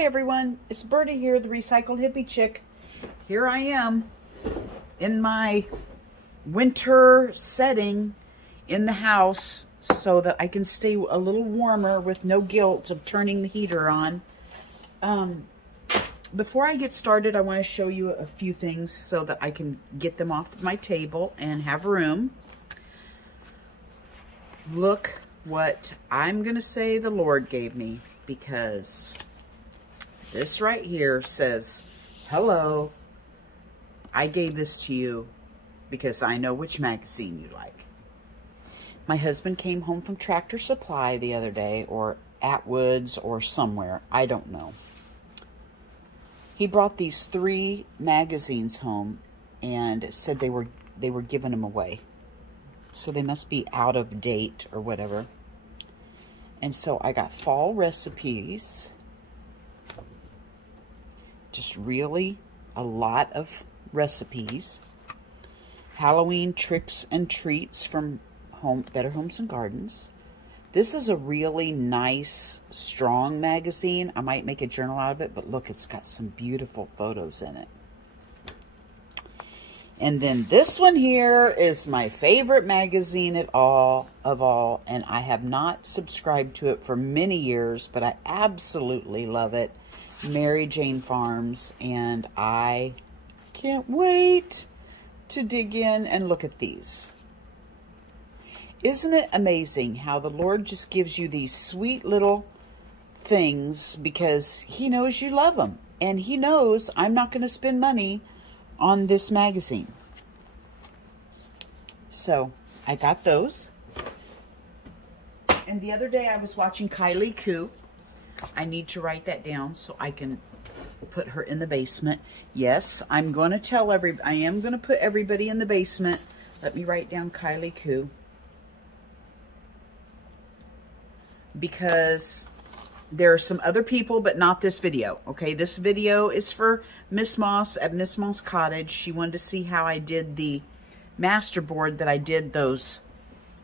Hi everyone, it's Bertie here, the Recycled Hippie Chick. Here I am in my winter setting in the house so that I can stay a little warmer with no guilt of turning the heater on. Before I get started, I want to show you a few things so that I can get them off my table and have room. Look what I'm going to say the Lord gave me, because this right here says, hello, I gave this to you because I know which magazine you like. My husband came home from Tractor Supply the other day, or Atwood's or somewhere, I don't know. He brought these 3 magazines home and said they were giving them away. So they must be out of date or whatever. And so I got fall recipes. Just really a lot of recipes. Halloween tricks and treats from Better Homes and Gardens. This is a really nice, strong magazine. I might make a journal out of it, but look, it's got some beautiful photos in it. And then this one here is my favorite magazine of all, and I have not subscribed to it for many years, but I absolutely love it. Mary Jane Farms, and I can't wait to dig in and look at these. Isn't it amazing how the Lord just gives you these sweet little things because He knows you love them, and He knows I'm not going to spend money on this magazine. So I got those. And the other day I was watching Kylie Koo. I need to write that down so I can put her in the basement. Yes, I'm going to tell I am going to put everybody in the basement. Let me write down Kylie Koo, because there are some other people, but not this video. Okay, this video is for Miss Moss at Miss Moss Cottage. She wanted to see how I did the masterboard that I did those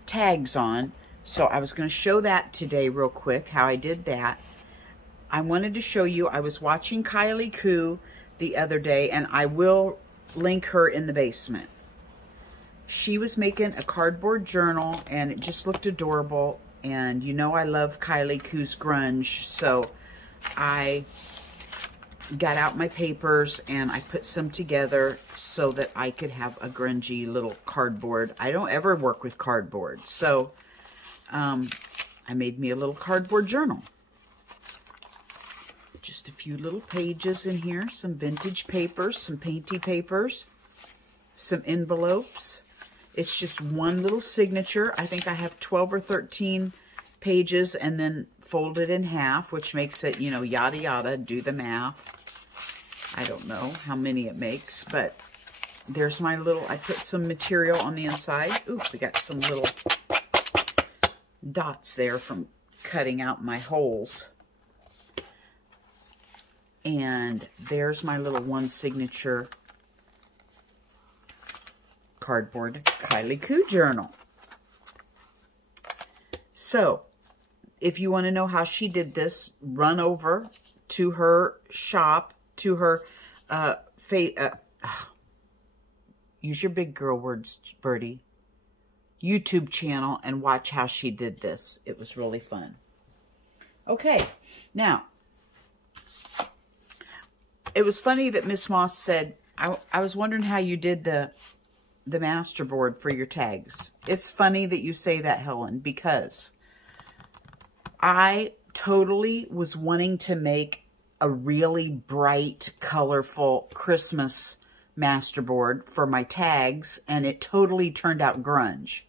tags on. So I was going to show that today real quick, how I did that. I wanted to show you, I was watching Kylie Koo the other day, and I will link her in the basement. She was making a cardboard journal, and it just looked adorable. And you know I love Kylie Koo's grunge, so I got out my papers and I put some together so that I could have a grungy little cardboard. I don't ever work with cardboard, so I made me a little cardboard journal. Just a few little pages in here, some vintage papers, some painty papers, some envelopes. It's just one little signature. I think I have 12 or 13 pages and then folded in half, which makes it, you know, yada yada, do the math. I don't know how many it makes, but there's my little, I put some material on the inside. Ooh, we got some little dots there from cutting out my holes. And there's my little one signature cardboard Kylie Koo journal. So, if you want to know how she did this, run over to her shop, to her use your big girl words, Bertie, YouTube channel, and watch how she did this. It was really fun. Okay, now, it was funny that Miss Moss said, I was wondering how you did the masterboard for your tags. It's funny that you say that, Helen, because I totally was wanting to make a really bright, colorful Christmas masterboard for my tags, and it totally turned out grunge.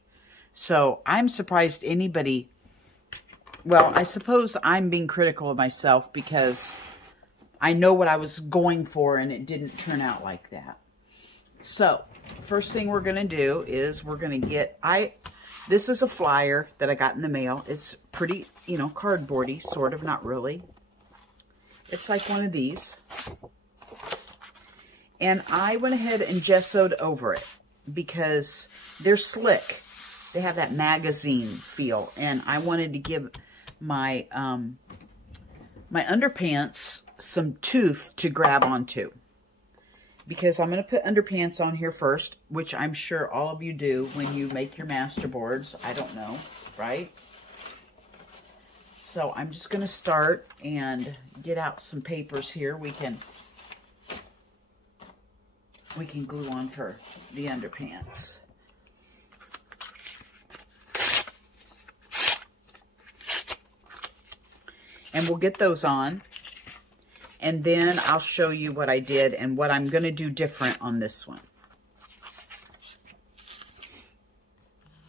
So I'm surprised anybody, well, I suppose I'm being critical of myself because I know what I was going for and it didn't turn out like that. So first thing we're going to do is we're going to get, this is a flyer that I got in the mail. It's pretty, you know, cardboardy, sort of, not really. It's like one of these. And I went ahead and gessoed over it because they're slick. They have that magazine feel. And I wanted to give my my underpants some tooth to grab onto. Because I'm going to put underpants on here first, which I'm sure all of you do when you make your masterboards. I don't know, right? So I'm just going to start and get out some papers here we can glue on for the underpants. And we'll get those on. And then I'll show you what I did and what I'm going to do different on this one.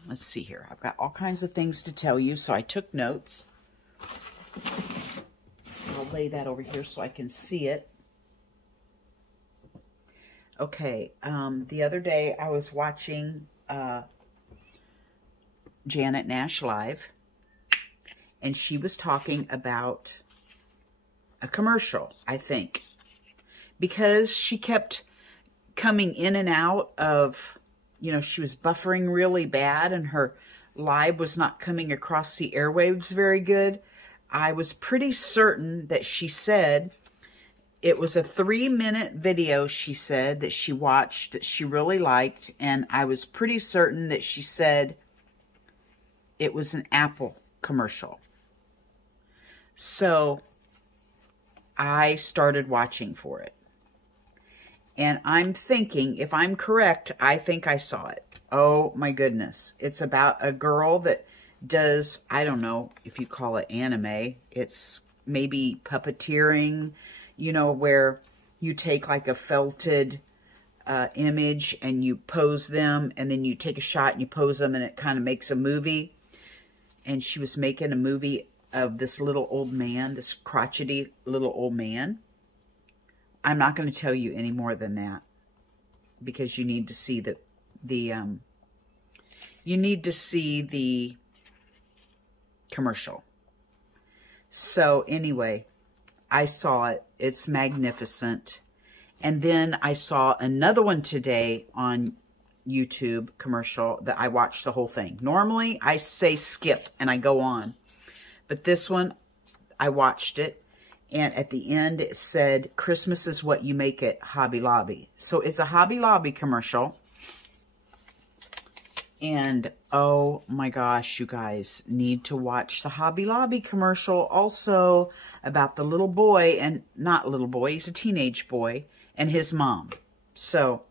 Let's see here. I've got all kinds of things to tell you, so I took notes. I'll lay that over here so I can see it. Okay, the other day I was watching Janet Nash Live, and she was talking about a commercial, I think, because she kept coming in and out of, you know, she was buffering really bad and her live was not coming across the airwaves very good. I was pretty certain that she said it was a 3-minute video, she said, that she watched that she really liked, and I was pretty certain that she said it was an Apple commercial. So I started watching for it. And I'm thinking, if I'm correct, I think I saw it. Oh my goodness. It's about a girl that does, I don't know if you call it anime. It's maybe puppeteering, you know, where you take like a felted image and you pose them, and then you take a shot and you pose them, and it kind of makes a movie. And she was making a movie of this little old man, this crotchety little old man. I'm not going to tell you any more than that, because you need to see the commercial. So anyway, I saw it. It's magnificent. And then I saw another one today on YouTube commercial that I watched the whole thing. Normally I say skip and I go on. But this one, I watched it, and at the end it said, Christmas is what you make it, Hobby Lobby. So it's a Hobby Lobby commercial. And oh my gosh, you guys need to watch the Hobby Lobby commercial also about the little boy, and not little boy, he's a teenage boy, and his mom. So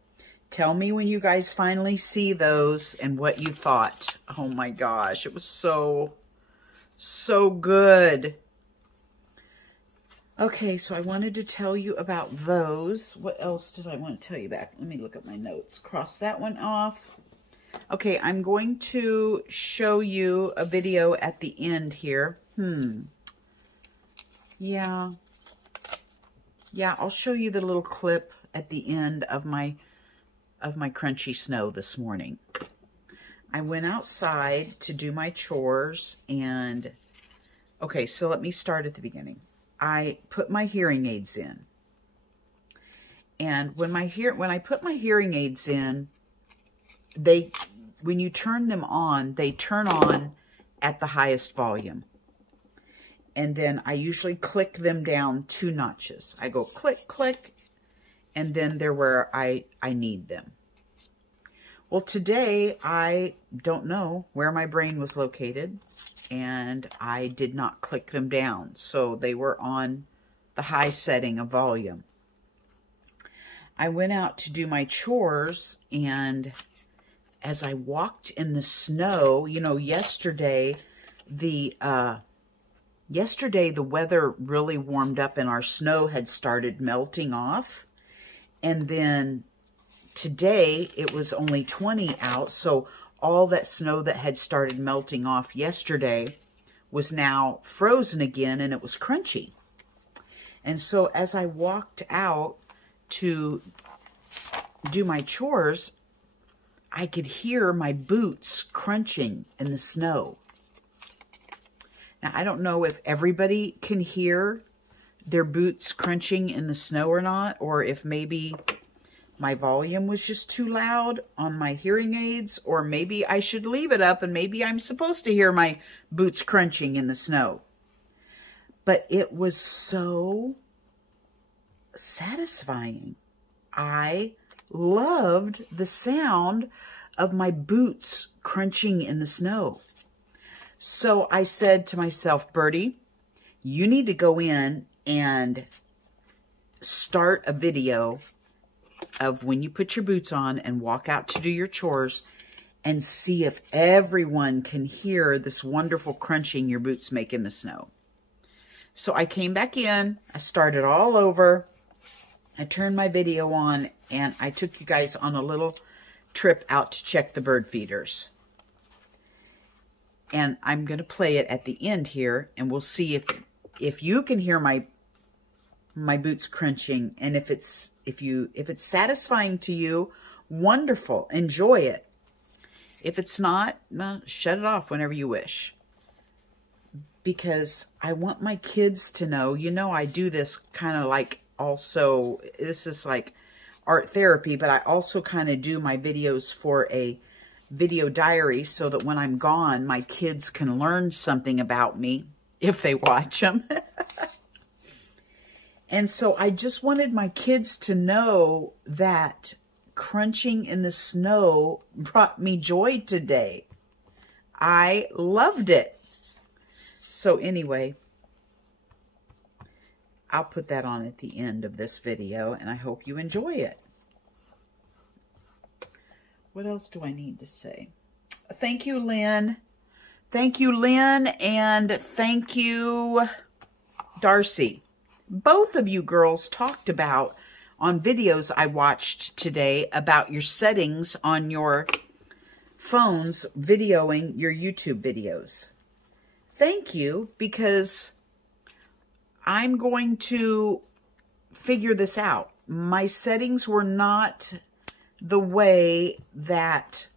tell me when you guys finally see those and what you thought. Oh my gosh, it was so good. Okay, so I wanted to tell you about those. What else did I want to tell you back? Let me look at my notes. Cross that one off. Okay, I'm going to show you a video at the end here. Yeah, I'll show you the little clip at the end of my crunchy snow this morning. I went outside to do my chores, and okay, so let me start at the beginning. I put my hearing aids in. And when I put my hearing aids in, when you turn them on, they turn on at the highest volume. And then I usually click them down 2 notches. I go click, click, and then they're where I need them. Well, today, I don't know where my brain was located, and I did not click them down. So they were on the high setting of volume. I went out to do my chores, and as I walked in the snow, you know, yesterday the weather really warmed up and our snow had started melting off. And then today it was only 20 out, so all that snow that had started melting off yesterday was now frozen again, and it was crunchy. And so as I walked out to do my chores, I could hear my boots crunching in the snow. Now, I don't know if everybody can hear their boots crunching in the snow or not, or if maybe my volume was just too loud on my hearing aids, or maybe I should leave it up and maybe I'm supposed to hear my boots crunching in the snow. But it was so satisfying. I loved the sound of my boots crunching in the snow. So I said to myself, Birdie, you need to go in and start a video of when you put your boots on and walk out to do your chores and see if everyone can hear this wonderful crunching your boots make in the snow. So I came back in, I started all over, I turned my video on, and I took you guys on a little trip out to check the bird feeders. And I'm going to play it at the end here, and we'll see if you can hear my boots crunching, and if it's satisfying to you, wonderful, enjoy it. If it's not, well, shut it off whenever you wish. Because I want my kids to know, you know, I do this kind of like also, this is like art therapy, but I also kind of do my videos for a video diary so that when I'm gone, my kids can learn something about me if they watch them. And so I just wanted my kids to know that crunching in the snow brought me joy today. I loved it. So anyway, I'll put that on at the end of this video, and I hope you enjoy it. What else do I need to say? Thank you, Lynn. Thank you, Lynn, and thank you, Darcy. Both of you girls talked about on videos I watched today about your settings on your phones videoing your YouTube videos. Thank you, because I'm going to figure this out. My settings were not the way that...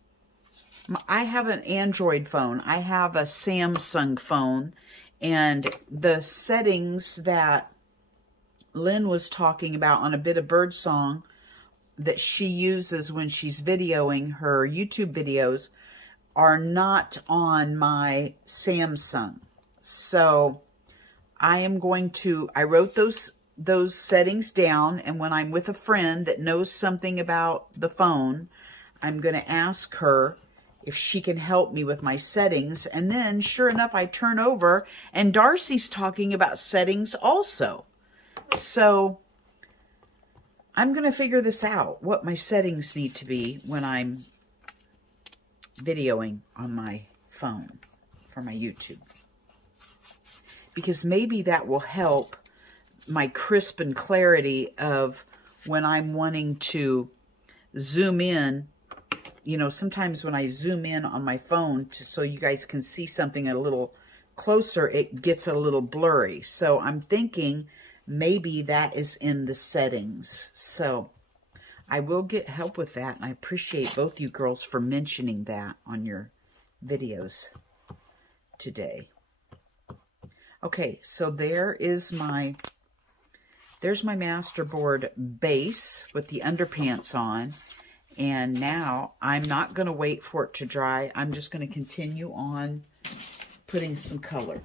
I have an Android phone. I have a Samsung phone. And the settings that Lynn was talking about on A Bit of Birdsong that she uses when she's videoing her YouTube videos are not on my Samsung. So I am going to, I wrote those settings down, and when I'm with a friend that knows something about the phone, I'm going to ask her if she can help me with my settings. And then sure enough, I turn over and Darcy's talking about settings also. So I'm going to figure this out, what my settings need to be when I'm videoing on my phone for my YouTube. Because maybe that will help my crisp and clarity of when I'm wanting to zoom in. You know, sometimes when I zoom in on my phone so you guys can see something a little closer, it gets a little blurry. So I'm thinking maybe that is in the settings. So I will get help with that. And I appreciate both you girls for mentioning that on your videos today. Okay, so there's my masterboard base with the underpants on. And now I'm not going to wait for it to dry. I'm just going to continue on putting some color.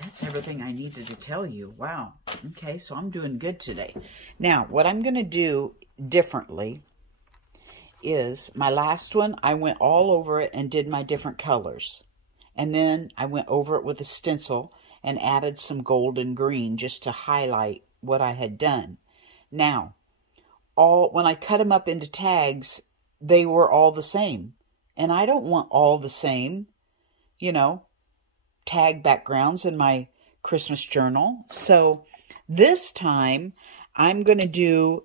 That's everything I needed to tell you. Wow. Okay, so I'm doing good today. Now, what I'm going to do differently is my last one, I went all over it and did my different colors. And then I went over it with a stencil and added some gold and green just to highlight what I had done. Now, when I cut them up into tags, they were all the same. And I don't want all the same, you know, tag backgrounds in my Christmas journal. So this time I'm going to do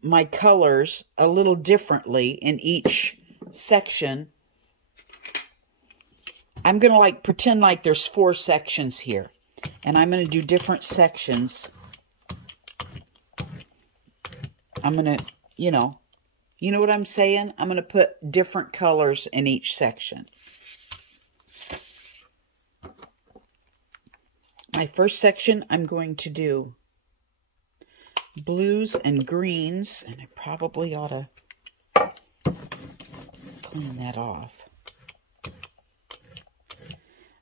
my colors a little differently in each section. I'm going to like pretend like there's 4 sections here. And I'm going to do different sections. I'm going to, you know what I'm saying? I'm going to put different colors in each section. My first section, I'm going to do blues and greens, and I probably ought to clean that off.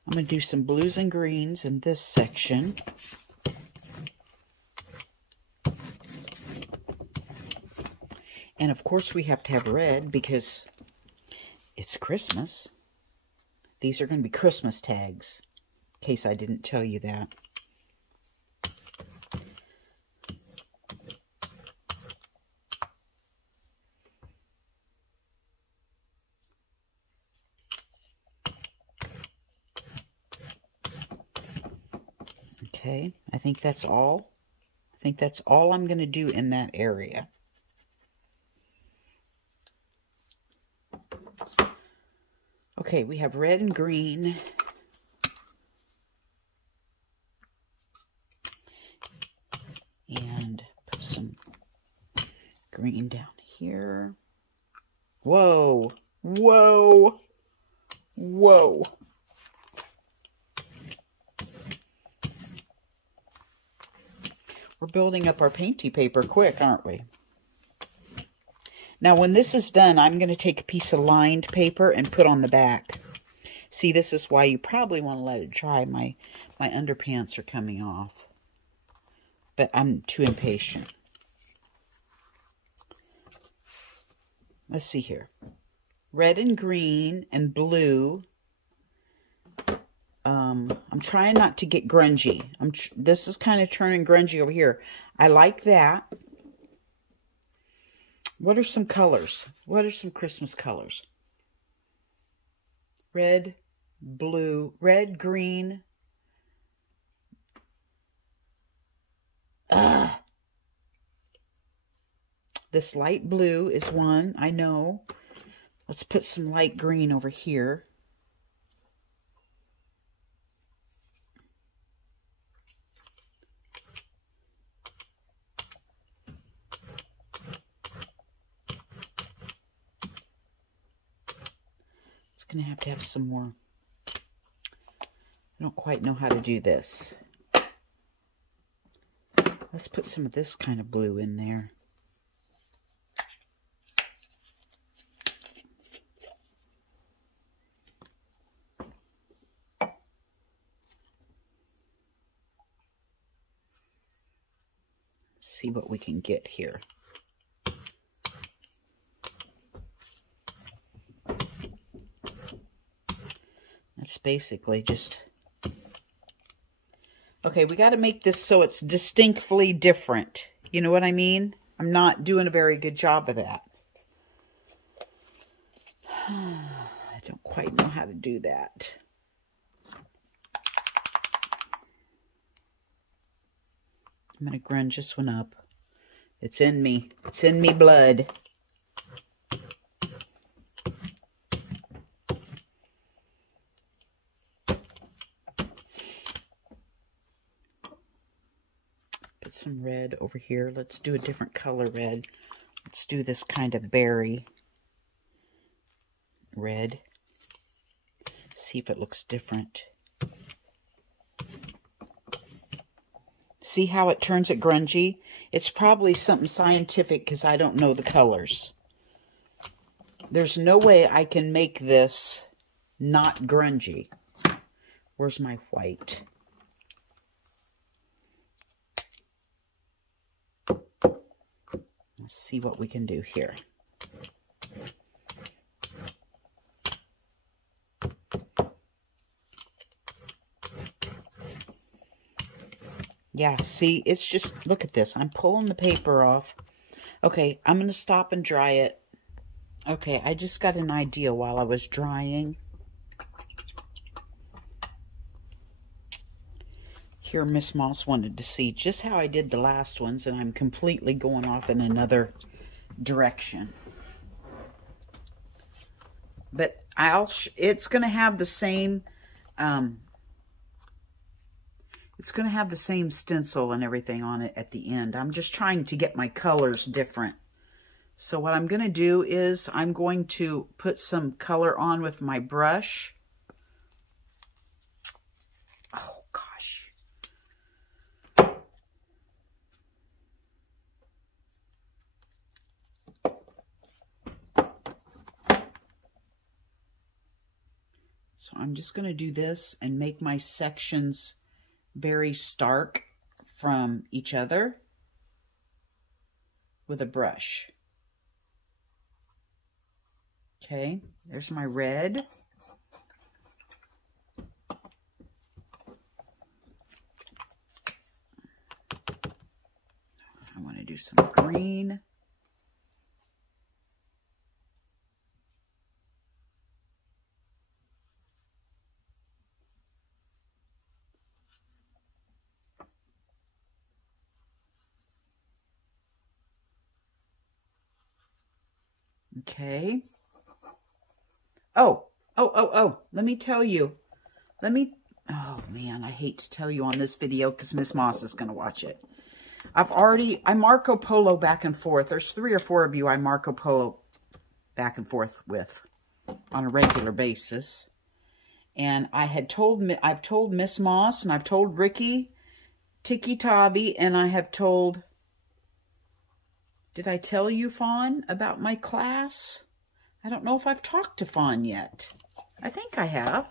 I'm going to do some blues and greens in this section. And of course we have to have red because it's Christmas. These are going to be Christmas tags, in case I didn't tell you that. Okay, I think that's all. I think that's all I'm going to do in that area. Okay, we have red and green. And put some green down here. Whoa, whoa, whoa. We're building up our painty paper quick, aren't we? Now, when this is done, I'm going to take a piece of lined paper and put on the back. See, this is why you probably want to let it dry. My underpants are coming off. But I'm too impatient. Let's see here. Red and green and blue. I'm trying not to get grungy. This is kind of turning grungy over here. I like that. What are some colors? What are some Christmas colors? Red, blue, red, green. This light blue is one, I know. Let's put some light green over here. It's going to have some more. I don't quite know how to do this. Let's put some of this kind of blue in there. See what we can get here. That's basically just... Okay, we got to make this so it's distinctly different. You know what I mean? I'm not doing a very good job of that. I don't quite know how to do that. I'm going to grunge this one up. It's in me. It's in me blood. Put some red over here. Let's do a different color red. Let's do this kind of berry red. See if it looks different. See how it turns it grungy? It's probably something scientific because I don't know the colors. There's no way I can make this not grungy. Where's my white? Let's see what we can do here. Yeah, see, it's just, look at this. I'm pulling the paper off. Okay, I'm going to stop and dry it. Okay, I just got an idea while I was drying. Here, Miss Moss wanted to see just how I did the last ones, and I'm completely going off in another direction. But it's going to have the same... it's going to have the same stencil and everything on it at the end. I'm just trying to get my colors different. So what I'm going to do is I'm going to put some color on with my brush. Oh, gosh. Let's So I'm just going to do this and make my sections very stark from each other with a brush. Okay, there's my red. I want to do some green. Okay. Oh, let me tell you. Oh man, I hate to tell you on this video because Miss Moss is going to watch it. I Marco Polo back and forth. There's 3 or 4 of you I Marco Polo back and forth with on a regular basis. And I've told Miss Moss, and I've told Ricky, Tiki Tabi, and I have told, did I tell you, Fawn, about my class? I don't know if I've talked to Fawn yet. I think I have.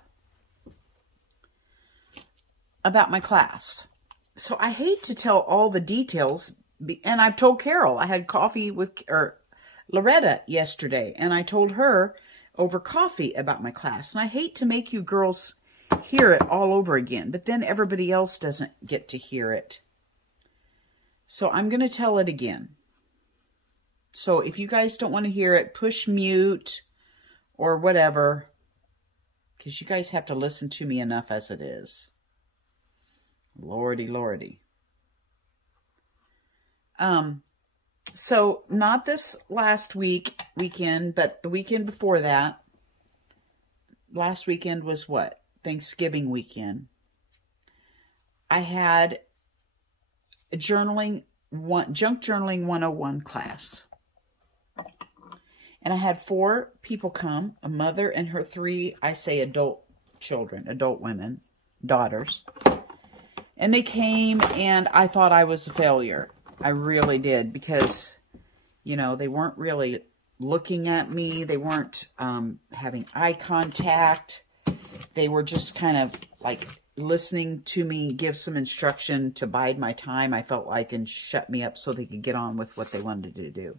About my class. So I hate to tell all the details, and I've told Carol. I had coffee with Loretta yesterday, and I told her over coffee about my class. And I hate to make you girls hear it all over again, but then everybody else doesn't get to hear it. So I'm going to tell it again. So if you guys don't want to hear it, push mute or whatever, because you guys have to listen to me enough as it is. Lordy, lordy. So not this last weekend, but the weekend before that. Last weekend was what? Thanksgiving weekend. I had a junk journaling 101 class. And I had 4 people come, a mother and her 3, I say adult children, adult women, daughters. And they came, and I thought I was a failure. I really did, because, you know, they weren't really looking at me. They weren't having eye contact. They were just kind of like listening to me give some instruction to bide my time, I felt like, and shut me up so they could get on with what they wanted to do.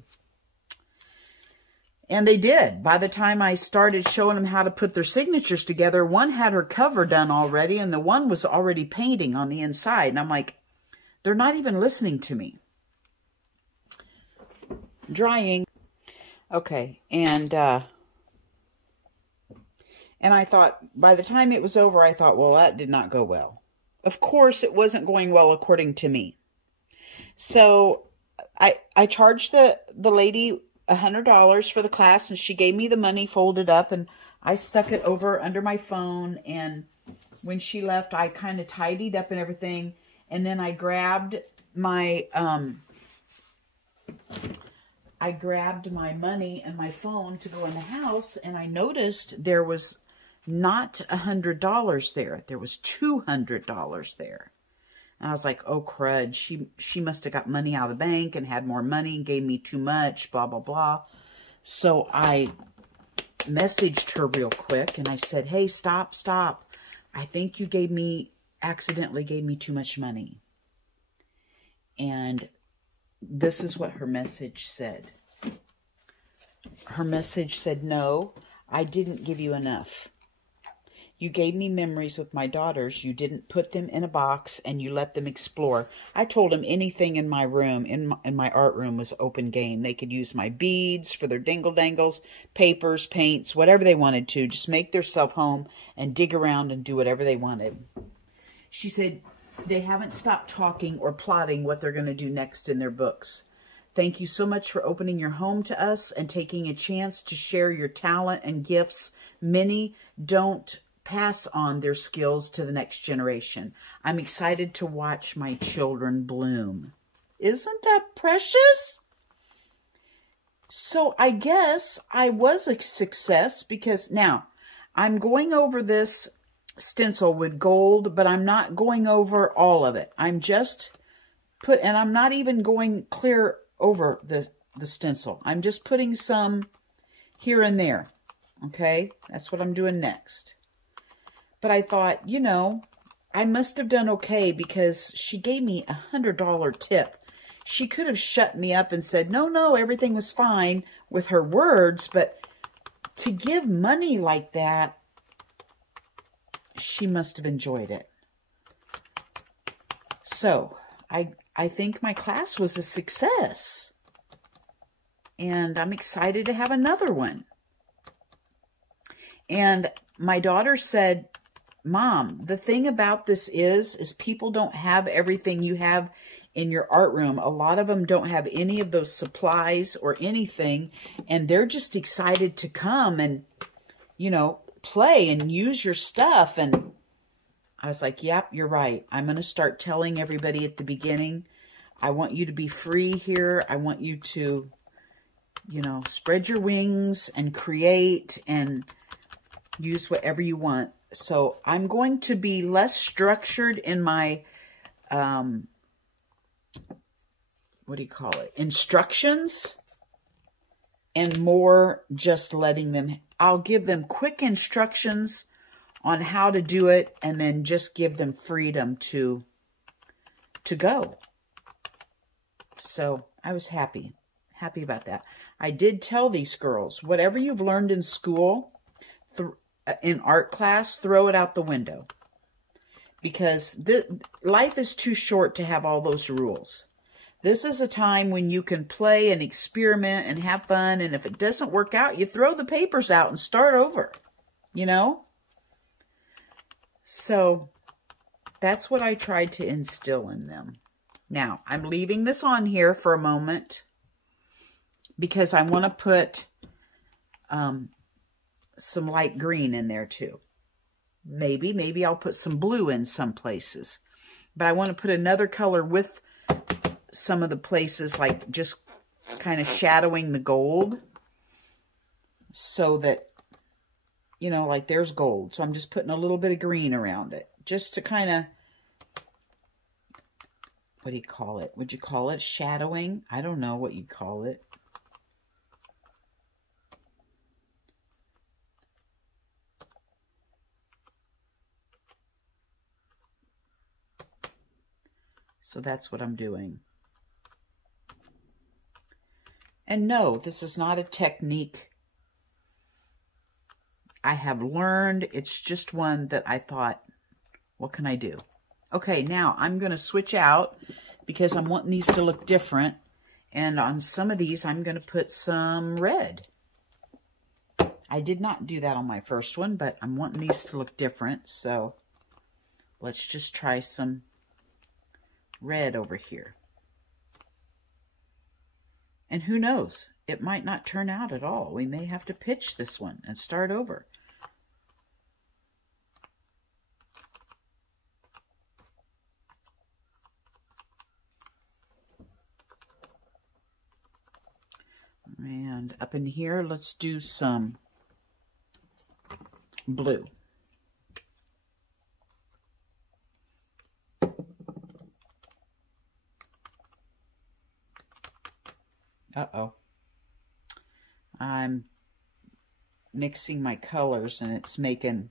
And they did. By the time I started showing them how to put their signatures together, one had her cover done already, and the one was already painting on the inside. And I'm like, they're not even listening to me. Drying. Okay, and I thought, by the time it was over, I thought, well, that did not go well. Of course, it wasn't going well according to me. So I charged the lady $100 for the class, and she gave me the money folded up, and I stuck it over under my phone. And when she left, I kind of tidied up and everything, and then I grabbed my money and my phone to go in the house, and I noticed there was not $100 there. There was $200 there. And I was like, oh, crud. She must have got money out of the bank and had more money and gave me too much, blah, blah, blah. So I messaged her real quick, and I said, hey, stop. I think you accidentally gave me too much money. And this is what her message said. Her message said, no, I didn't give you enough. You gave me memories with my daughters. You didn't put them in a box, and you let them explore. I told them anything in my room, in my art room, was open game. They could use my beads for their dingle-dangles, papers, paints, whatever they wanted to. Just make themselves home and dig around and do whatever they wanted. She said they haven't stopped talking or plotting what they're going to do next in their books. Thank you so much for opening your home to us and taking a chance to share your talent and gifts. Many don't pass on their skills to the next generation. I'm excited to watch my children bloom. Isn't that precious? So I guess I was a success, because now I'm going over this stencil with gold, but I'm not going over all of it. I'm just and I'm not even going clear over the stencil. I'm just putting some here and there. Okay, that's what I'm doing next. But I thought, you know, I must have done okay because she gave me $100 tip. She could have shut me up and said, no, no, everything was fine with her words. But to give money like that, she must have enjoyed it. So I think my class was a success. And I'm excited to have another one. And my daughter said, Mom, the thing about this is people don't have everything you have in your art room. A lot of them don't have any of those supplies or anything. And they're just excited to come and, you know, play and use your stuff. And I was like, yep, you're right. I'm going to start telling everybody at the beginning, I want you to be free here. I want you to, you know, spread your wings and create and use whatever you want. So I'm going to be less structured in my, what do you call it? Instructions, and more just letting them, I'll give them quick instructions on how to do it and then just give them freedom to go. So I was happy about that. I did tell these girls, whatever you've learned in school, in art class, throw it out the window. Because life is too short to have all those rules. This is a time when you can play and experiment and have fun. And if it doesn't work out, you throw the papers out and start over. You know? So that's what I tried to instill in them. Now, I'm leaving this on here for a moment because I want to put some light green in there too. Maybe I'll put some blue in some places. But I want to put another color with some of the places, like just kind of shadowing the gold so that, you know, like there's gold. So I'm just putting a little bit of green around it just to kind of, what do you call it? Would you call it shadowing? I don't know what you call it. So that's what I'm doing. And no, this is not a technique I have learned. It's just one that I thought, what can I do? Okay, now I'm going to switch out because I'm wanting these to look different. And on some of these, I'm going to put some red. I did not do that on my first one, but I'm wanting these to look different. So let's just try some red over here. And who knows, it might not turn out at all. We may have to pitch this one and start over. And up in here, let's do some blue. Uh-oh. I'm mixing my colors and it's making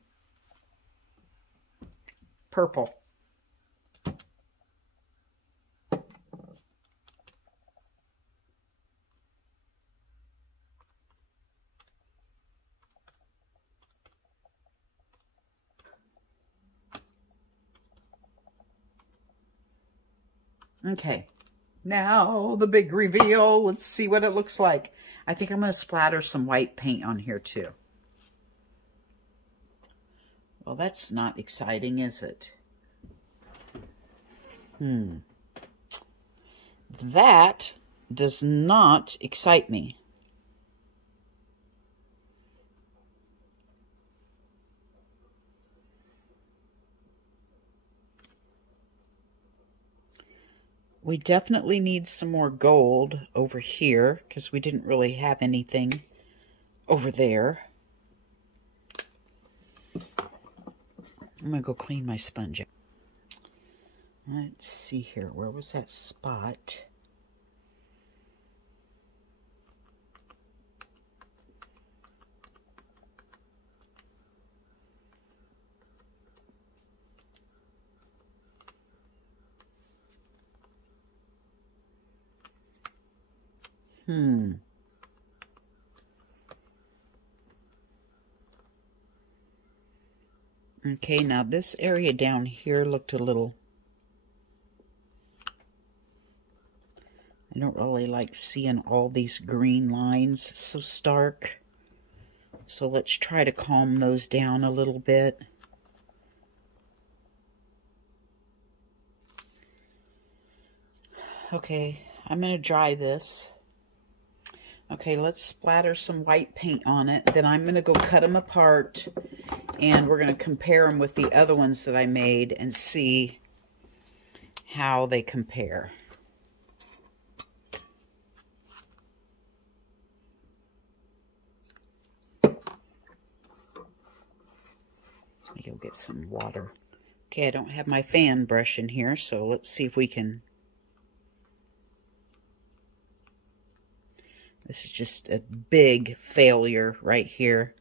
purple. Okay. Now, the big reveal. Let's see what it looks like. I think I'm going to splatter some white paint on here, too. Well, that's not exciting, is it? That does not excite me. We definitely need some more gold over here because we didn't really have anything over there. I'm going to go clean my sponge. Let's see here. Where was that spot? Okay, now this area down here looked a little... I don't really like seeing all these green lines so stark. So let's try to calm those down a little bit. Okay, I'm going to dry this. Okay, let's splatter some white paint on it. Then I'm going to go cut them apart. And we're going to compare them with the other ones that I made and see how they compare. Let me go get some water. Okay, I don't have my fan brush in here, so let's see if we can... This is just a big failure right here.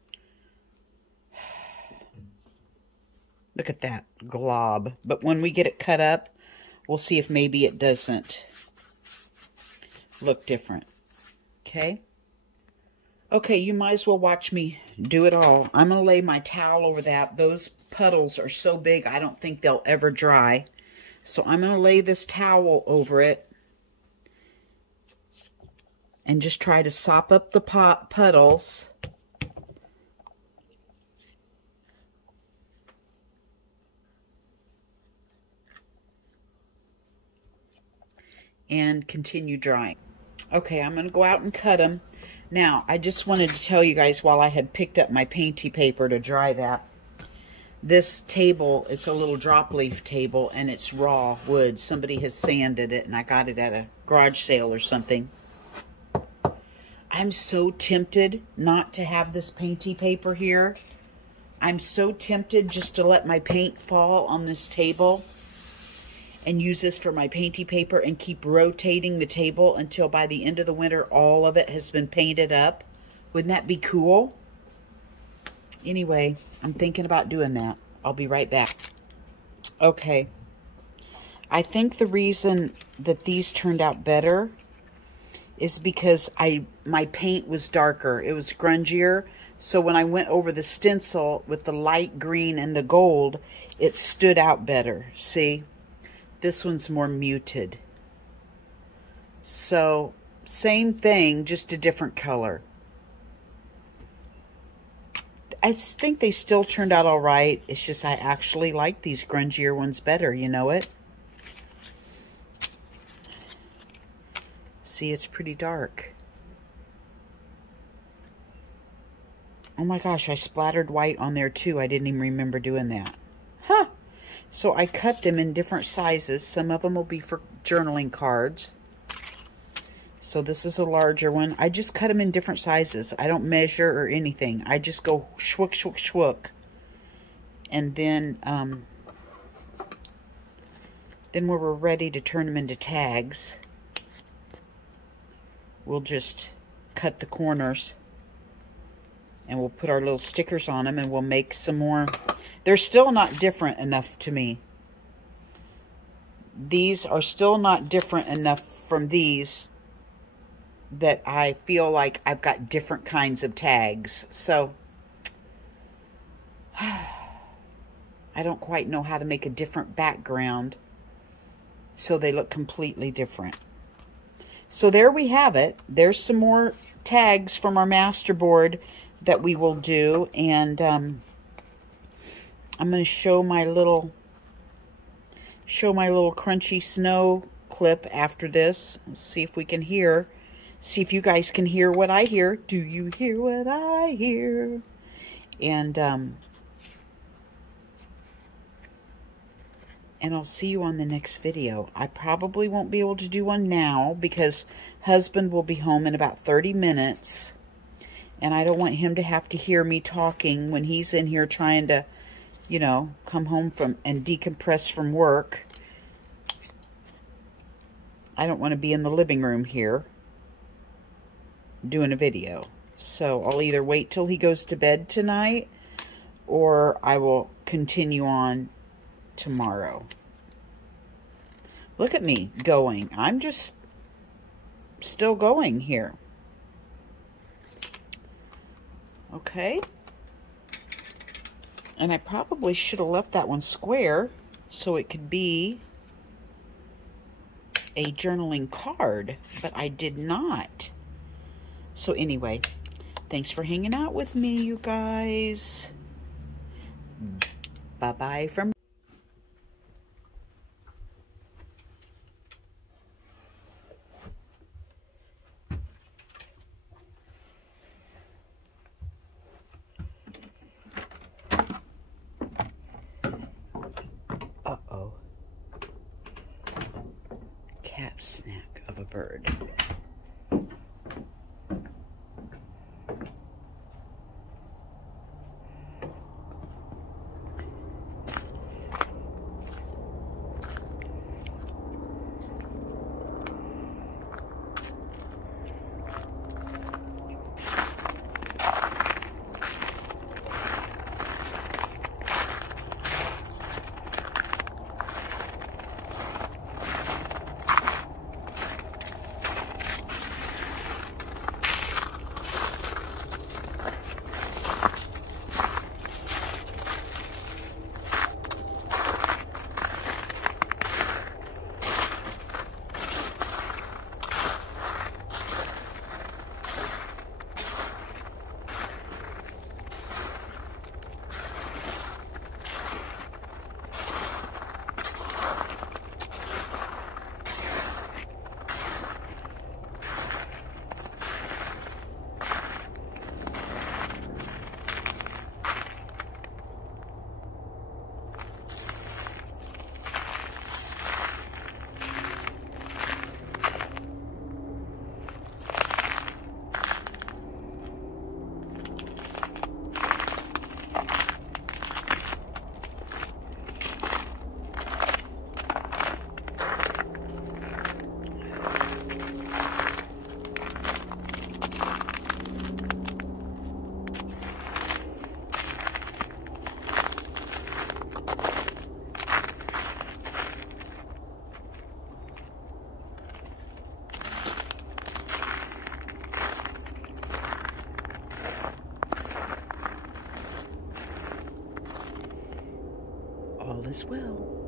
Look at that glob. But when we get it cut up, we'll see if maybe it doesn't look different. Okay? Okay, you might as well watch me do it all. I'm going to lay my towel over that. Those puddles are so big, I don't think they'll ever dry. So I'm going to lay this towel over it and just try to sop up the puddles. And continue drying. Okay, I'm going to go out and cut them. Now, I just wanted to tell you guys while I had picked up my painty paper to dry that. This table is a little drop leaf table and it's raw wood. Somebody has sanded it and I got it at a garage sale or something. I'm so tempted not to have this painty paper here. I'm so tempted just to let my paint fall on this table and use this for my painty paper and keep rotating the table until by the end of the winter all of it has been painted up. Wouldn't that be cool? Anyway, I'm thinking about doing that. I'll be right back. Okay. I think the reason that these turned out better is because my paint was darker. It was grungier. So when I went over the stencil with the light green and the gold, it stood out better. See? This one's more muted. So, same thing, just a different color. I think they still turned out all right. It's just I actually like these grungier ones better, you know it? See, it's pretty dark. Oh my gosh, I splattered white on there too. I didn't even remember doing that. Huh! So I cut them in different sizes. Some of them will be for journaling cards. So this is a larger one. I just cut them in different sizes. I don't measure or anything. I just go shwook, shwook, shwook. And then when we're ready to turn them into tags, we'll just cut the corners. And we'll put our little stickers on them and we'll make some more. They're still not different enough to me. These are still not different enough from these that I feel like I've got different kinds of tags. So, I don't quite know how to make a different background so they look completely different. So there we have it. There's some more tags from our masterboard that we will do, and I'm going to show my little crunchy snow clip after this. Let's see if we can hear. See if you guys can hear what I hear. Do you hear what I hear? And I'll see you on the next video. I probably won't be able to do one now because husband will be home in about 30 minutes. And I don't want him to have to hear me talking when he's in here trying to, you know, come home from and decompress from work. I don't want to be in the living room here doing a video. So I'll either wait till he goes to bed tonight or I will continue on tomorrow. Look at me going. I'm just still going here. Okay. And I probably should have left that one square so it could be a journaling card, but I did not. So anyway, thanks for hanging out with me, you guys. Bye-bye from Uh-oh. Cat snack of a bird. All is well.